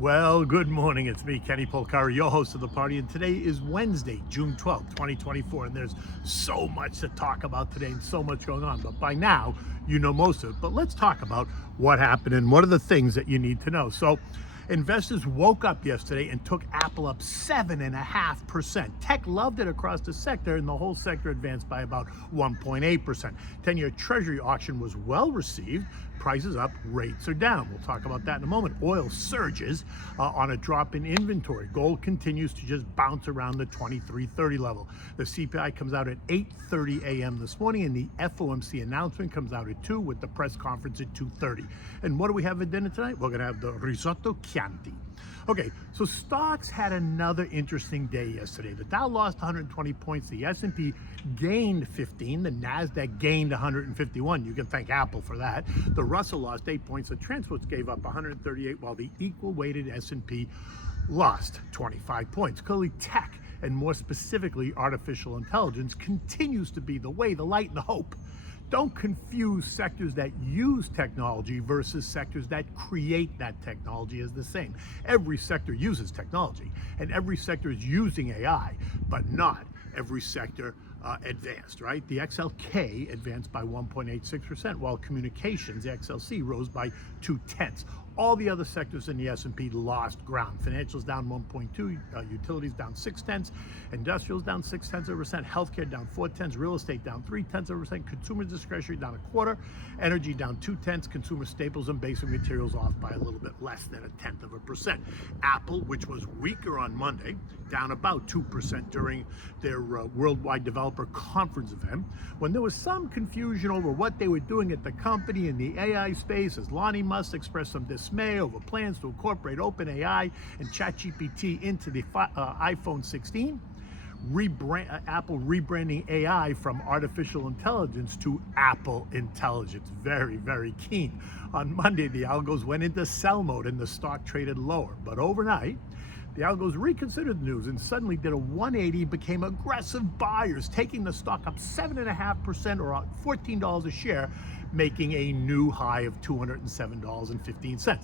Well, good morning. It's me, Kenny Polcari, your host of the party, and today is Wednesday, June 12th, 2024, and there's so much to talk about today and so much going on, but by now, you know most of it. But let's talk about what happened and what are the things that you need to know. So, investors woke up yesterday and took Apple up 7.5%. Tech loved it across the sector, and the whole sector advanced by about 1.8%. 10-year Treasury auction was well received. Prices up, rates are down. We'll talk about that in a moment. Oil surges on a drop in inventory. Gold continues to just bounce around the 2330 level. The CPI comes out at 8:30 a.m. this morning, and the FOMC announcement comes out at 2 with the press conference at 2:30. And what do we have for dinner tonight? We're going to have the risotto Chianti. Okay, so stocks had another interesting day yesterday. The Dow lost 120 points, the S&P gained 15, the Nasdaq gained 151. You can thank Apple for that. The Russell lost 8 points, the transports gave up 138, while the equal-weighted S&P lost 25 points. Clearly, tech, and more specifically artificial intelligence, continues to be the way, the light, and the hope. Don't confuse sectors that use technology versus sectors that create that technology as the same. Every sector uses technology, and every sector is using AI, but not every sector advanced, right? The XLK advanced by 1.86%, while communications, the XLC, rose by 0.2. All the other sectors in the S&P lost ground. Financials down 1.2, utilities down 0.6, industrials down 0.6%, healthcare down 0.4, real estate down 0.3%, consumer discretionary down 0.25, energy down 0.2, consumer staples and basic materials off by a little bit less than 0.1%. Apple, which was weaker on Monday, down about 2% during their worldwide developer conference event, when there was some confusion over what they were doing at the company in the AI space, as Lonnie Musk expressed some dismay over plans to incorporate OpenAI and ChatGPT into the iPhone 16. Apple rebranding AI from artificial intelligence to Apple Intelligence. Very, very keen. On Monday, the algos went into sell mode and the stock traded lower. But overnight, the algos reconsidered the news and suddenly did a 180, became aggressive buyers, taking the stock up 7.5% or $14 a share, making a new high of $207.15.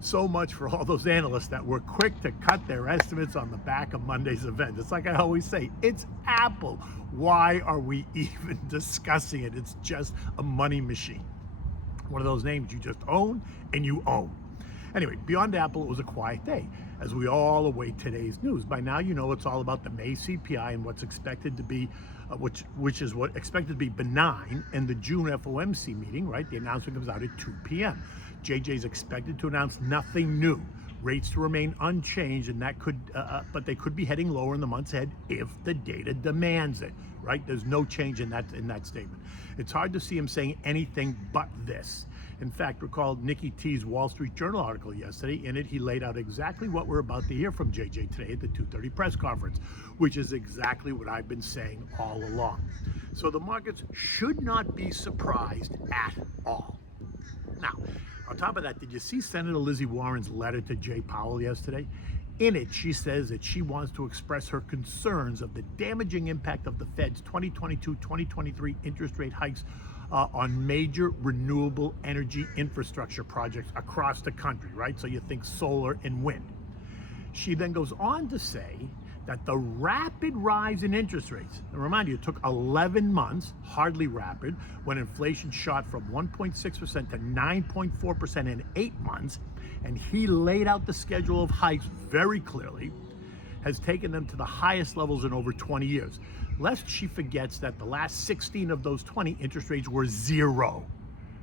So much for all those analysts that were quick to cut their estimates on the back of Monday's event. It's like I always say, it's Apple. Why are we even discussing it? It's just a money machine. One of those names you just own and you own. Anyway, beyond Apple, it was a quiet day as we all await today's news. By now, you know it's all about the May CPI and what's expected to be, which is what expected to be benign, and the June FOMC meeting, right? The announcement comes out at 2 p.m. JJ's expected to announce nothing new. Rates to remain unchanged, and that could, but they could be heading lower in the months ahead if the data demands it, right? There's no change in that statement. It's hard to see him saying anything but this. In fact, recall Nicky T's Wall Street Journal article yesterday. In it, he laid out exactly what we're about to hear from JJ today at the 2:30 press conference, which is exactly what I've been saying all along. So the markets should not be surprised at all. Now, on top of that, did you see Senator Lizzie Warren's letter to Jay Powell yesterday? In it, she says that she wants to express her concerns of the damaging impact of the Fed's 2022-2023 interest rate hikes on major renewable energy infrastructure projects across the country, right? So you think solar and wind. She then goes on to say that the rapid rise in interest rates, and remind you, it took 11 months, hardly rapid, when inflation shot from 1.6% to 9.4% in 8 months, and he laid out the schedule of hikes very clearly, has taken them to the highest levels in over 20 years. Lest she forgets that the last 16 of those 20 interest rates were zero.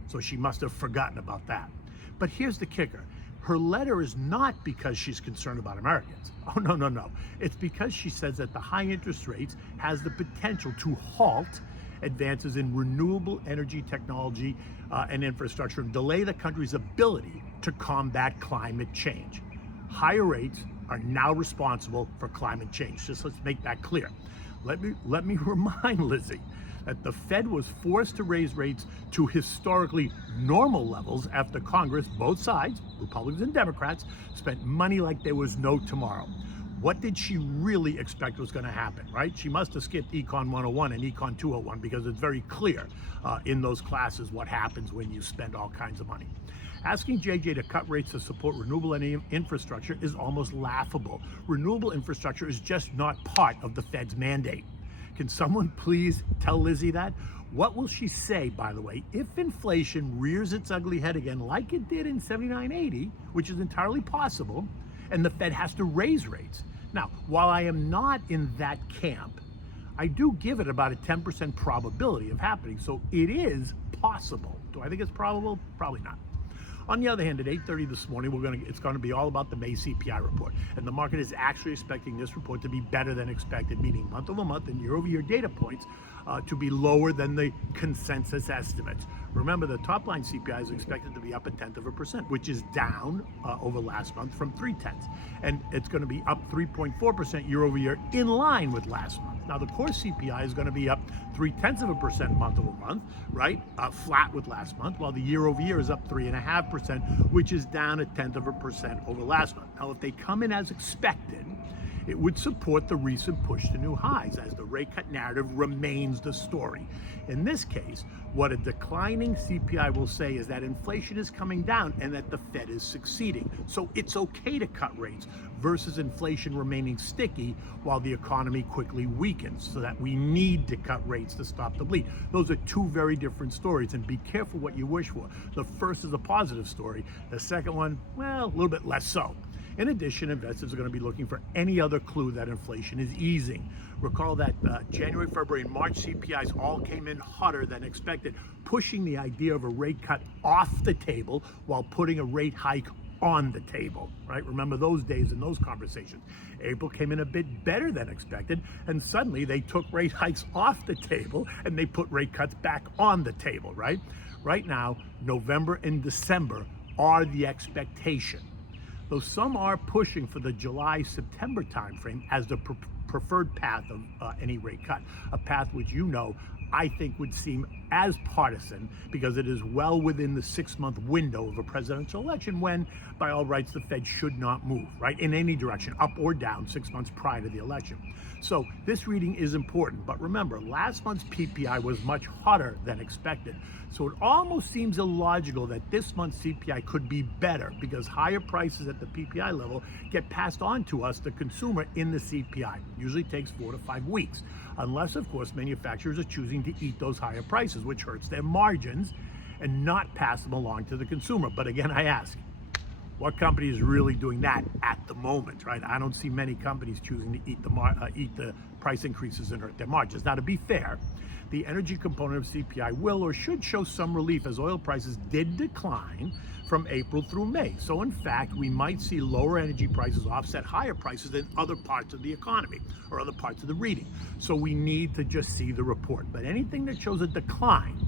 So she must have forgotten about that. But here's the kicker. Her letter is not because she's concerned about Americans. Oh, no. It's because she says that the high interest rates has the potential to halt advances in renewable energy technology and infrastructure and delay the country's ability to combat climate change. Higher rates are now responsible for climate change. Just let's make that clear. Let me remind Lizzie that the Fed was forced to raise rates to historically normal levels after Congress, both sides, Republicans and Democrats, spent money like there was no tomorrow. What did she really expect was going to happen, right? She must have skipped Econ 101 and Econ 201 because it's very clear in those classes what happens when you spend all kinds of money. Asking JJ to cut rates to support renewable energy infrastructure is almost laughable. Renewable infrastructure is just not part of the Fed's mandate. Can someone please tell Lizzie that? What will she say, by the way, if inflation rears its ugly head again like it did in 79-80, which is entirely possible, and the Fed has to raise rates? Now, while I am not in that camp, I do give it about a 10% probability of happening, so it is possible. Do I think it's probable? Probably not. On the other hand, at 8:30 this morning, it's going to be all about the May CPI report. And the market is actually expecting this report to be better than expected, meaning month over month and year over year data points to be lower than the consensus estimates. Remember, the top line CPI is expected to be up 0.1%, which is down over last month from 0.3. And it's going to be up 3.4% year over year, in line with last month. Now, the core CPI is going to be up 0.3% month over month, right? Flat with last month, while the year over year is up 3.5%, which is down 0.1% over last month. Now, if they come in as expected, it would support the recent push to new highs, as the rate cut narrative remains the story. In this case, what a declining CPI will say is that inflation is coming down and that the Fed is succeeding. So it's okay to cut rates versus inflation remaining sticky while the economy quickly weakens, so that we need to cut rates to stop the bleed. Those are two very different stories, and be careful what you wish for. The first is a positive story. The second one, well, a little bit less so. In addition, investors are going to be looking for any other clue that inflation is easing. Recall that January, February, and March CPIs all came in hotter than expected, pushing the idea of a rate cut off the table while putting a rate hike on the table, right? Remember those days and those conversations. April came in a bit better than expected, and suddenly they took rate hikes off the table and they put rate cuts back on the table, right? Right now, November and December are the expectation. Though some are pushing for the July-September timeframe as the preferred path of any rate cut, a path which I think would seem as partisan because it is well within the 6-month window of a presidential election when, by all rights, the Fed should not move, right, in any direction, up or down, 6 months prior to the election. So this reading is important, but remember, last month's PPI was much hotter than expected. So it almost seems illogical that this month's CPI could be better because higher prices at the PPI level get passed on to us, the consumer, in the CPI. Usually takes 4 to 5 weeks, unless, of course, manufacturers are choosing to eat those higher prices, which hurts their margins, and not pass them along to the consumer. But again, I ask, what company is really doing that at the moment, right? I don't see many companies choosing to eat the price increases and hurt their margins. Now, to be fair, the energy component of CPI will or should show some relief as oil prices did decline from April through May. So in fact, we might see lower energy prices offset higher prices in other parts of the economy or other parts of the reading. So we need to just see the report. But anything that shows a decline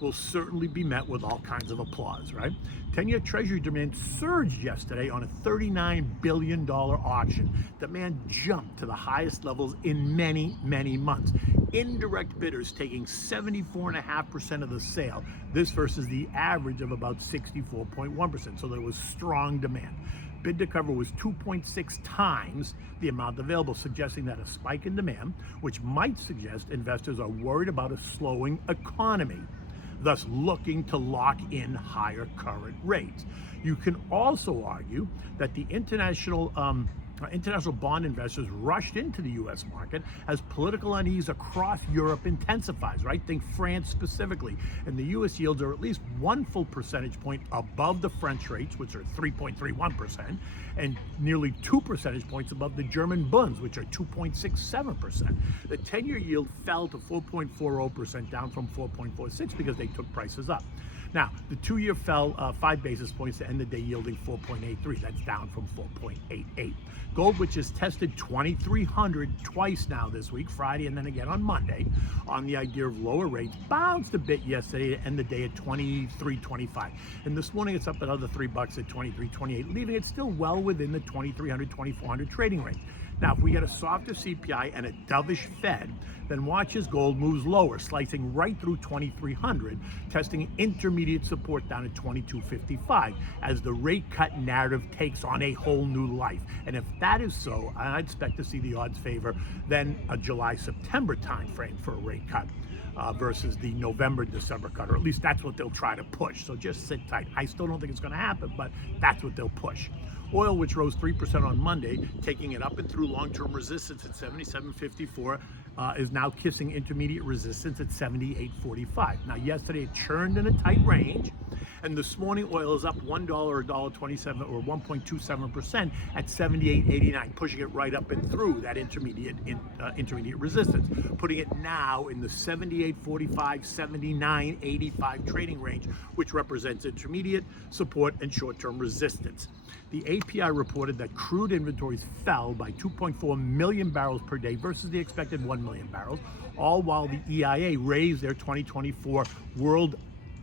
will certainly be met with all kinds of applause, right? 10-year Treasury demand surged yesterday on a $39 billion auction. Demand jumped to the highest levels in many, many months. Indirect bidders taking 74.5% of the sale. This versus the average of about 64.1%. So there was strong demand. Bid to cover was 2.6 times the amount available, suggesting that a spike in demand, which might suggest investors are worried about a slowing economy, thus looking to lock in higher current rates. You can also argue that the international bond investors rushed into the U.S. market as political unease across Europe intensifies, right? Think France specifically. And the U.S. yields are at least 1 full percentage point above the French rates, which are 3.31%, and nearly 2 percentage points above the German Bunds, which are 2.67%. The 10-year yield fell to 4.40%, down from 4.46 because they took prices up. Now, the 2-year fell 5 basis points to end the day yielding 4.83. That's down from 4.88. Gold, which has tested 2,300 twice now this week, Friday and then again on Monday, on the idea of lower rates, bounced a bit yesterday to end the day at 23.25. And this morning it's up another $3 at 23.28, leaving it still well within the 2,300, 2,400 trading range. Now, if we get a softer CPI and a dovish Fed, then watch as gold moves lower, slicing right through 2,300, testing intermediate support down at 2,255 as the rate cut narrative takes on a whole new life. And if that is so, I expect to see the odds favor then a July-September timeframe for a rate cut. versus the November-December cut, or at least that's what they'll try to push. So just sit tight. I still don't think it's going to happen, but that's what they'll push. Oil, which rose 3% on Monday, taking it up and through long-term resistance at 77.54, is now kissing intermediate resistance at 78.45. Now, yesterday it churned in a tight range, and this morning oil is up $1 or $1.27 or 1.27% at 78.89, pushing it right up and through that intermediate resistance, putting it now in the 78.45, 79.85 trading range, which represents intermediate support and short-term resistance. The API reported that crude inventories fell by 2.4 million barrels per day versus the expected 1 million barrels, all while the EIA raised their 2024 world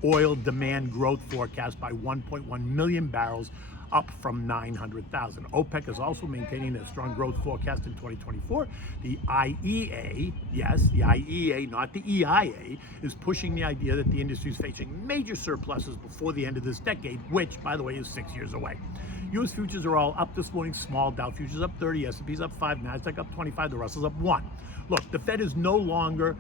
oil demand growth forecast by 1.1 million barrels, up from 900,000. OPEC is also maintaining their strong growth forecast in 2024. The IEA, yes, the IEA, not the EIA, is pushing the idea that the industry is facing major surpluses before the end of this decade, which, by the way, is 6 years away. U.S. futures are all up this morning, small. Dow futures up 30, S&P's up 5, Nasdaq up 25, the Russell's up 1. Look, the Fed is no longer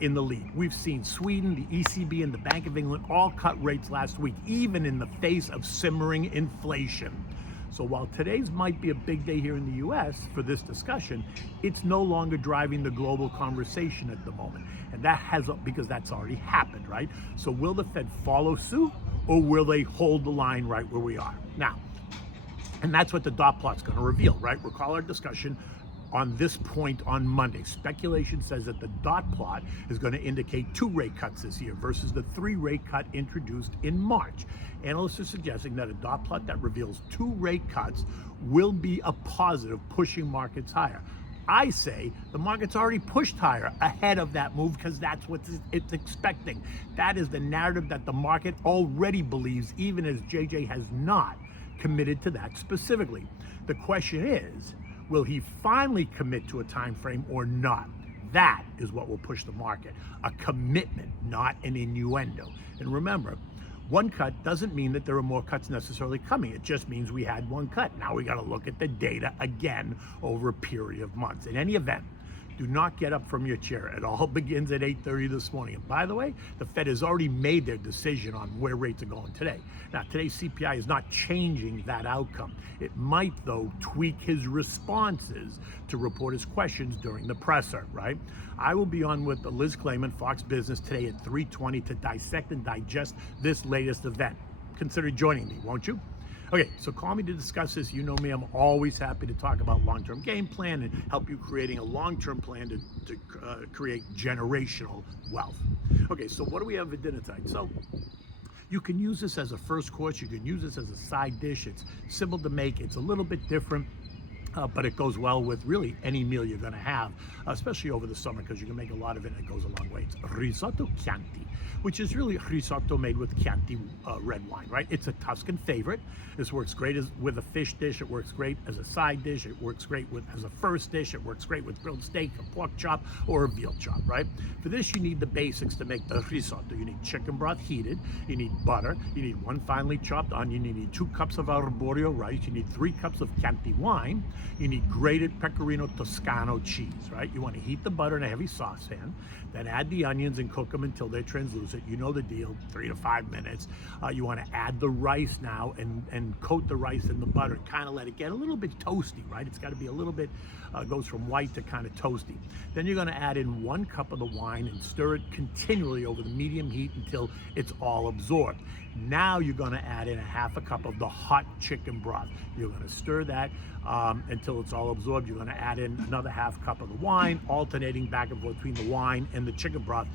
in the lead. We've seen Sweden, the ECB, and the Bank of England all cut rates last week, even in the face of simmering inflation. So while today's might be a big day here in the U.S. for this discussion, it's no longer driving the global conversation at the moment. And that has, because that's already happened, right? So will the Fed follow suit, or will they hold the line right where we are? Now, and that's what the dot plot's going to reveal, right? Recall our discussion on this point on Monday. Speculation says that the dot plot is going to indicate 2 rate cuts this year versus the 3 rate cut introduced in March. Analysts are suggesting that a dot plot that reveals 2 rate cuts will be a positive, pushing markets higher. I say the market's already pushed higher ahead of that move because that's what it's expecting. That is the narrative that the market already believes, even as JJ has not committed to that specifically. The question is, will he finally commit to a time frame or not? That is what will push the market. A commitment, not an innuendo. And remember, 1 cut doesn't mean that there are more cuts necessarily coming. It just means we had 1 cut. Now we got to look at the data again over a period of months. In any event, do not get up from your chair. It all begins at 8:30 this morning. And by the way, the Fed has already made their decision on where rates are going today. Now, today's CPI is not changing that outcome. It might, though, tweak his responses to reporters' questions during the presser, right? I will be on with Liz Clayman, Fox Business, today at 3:20 to dissect and digest this latest event. Consider joining me, won't you? Okay, so call me to discuss this. You know me, I'm always happy to talk about long-term game plan and help you creating a long-term plan to create generational wealth. Okay, so what do we have for dinner tonight? So you can use this as a first course. You can use this as a side dish. It's simple to make. It's a little bit different. But it goes well with really any meal you're going to have, especially over the summer, because you can make a lot of it and it goes a long way. It's risotto Chianti, which is really risotto made with Chianti red wine, right? It's a Tuscan favorite. This works great with a fish dish. It works great as a side dish. It works great as a first dish. It works great with grilled steak, a pork chop, or a veal chop, right? For this, you need the basics to make the risotto. You need chicken broth heated. You need butter. You need 1 finely chopped onion. You need 2 cups of arborio rice. You need 3 cups of Chianti wine. You need grated pecorino Toscano cheese, right? You want to heat the butter in a heavy saucepan, then add the onions and cook them until they're translucent. You know the deal, 3 to 5 minutes. You want to add the rice now and coat the rice in the butter and kind of let it get a little bit toasty, right? It's got to be a little bit, goes from white to kind of toasty. Then you're going to add in 1 cup of the wine and stir it continually over the medium heat until it's all absorbed. Now you're going to add in a 1/2 cup of the hot chicken broth. You're going to stir that until it's all absorbed. You're going to add in another 1/2 cup of the wine, alternating back and forth between the wine and the chicken broth,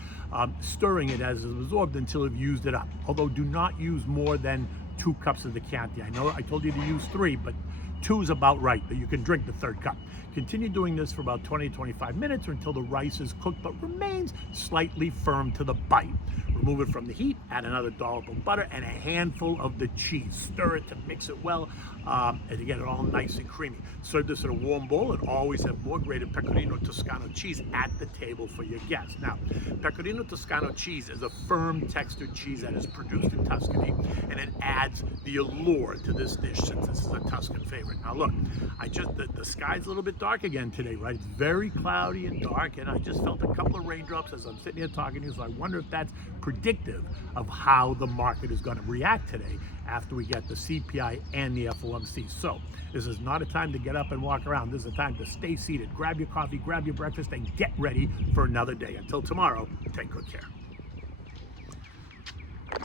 stirring it as it's absorbed until you've used it up. Although do not use more than 2 cups of the Chianti. I know I told you to use 3, but 2 is about right, but you can drink the 3rd cup. Continue doing this for about 20 to 25 minutes or until the rice is cooked but remains slightly firm to the bite. Remove it from the heat, add another dollop of butter and a handful of the cheese. Stir it to mix it well and to get it all nice and creamy. Serve this in a warm bowl and always have more grated pecorino Toscano cheese at the table for your guests. Now, pecorino Toscano cheese is a firm textured cheese that is produced in Tuscany, and it adds the allure to this dish since this is a Tuscan favorite. coming. Now look, the sky's a little bit dark again today, right? It's very cloudy and dark, and I just felt a couple of raindrops as I'm sitting here talking to you, so I wonder if that's predictive of how the market is going to react today after we get the CPI and the FOMC. So this is not a time to get up and walk around. This is a time to stay seated, grab your coffee, grab your breakfast, and get ready for another day. Until tomorrow, take good care.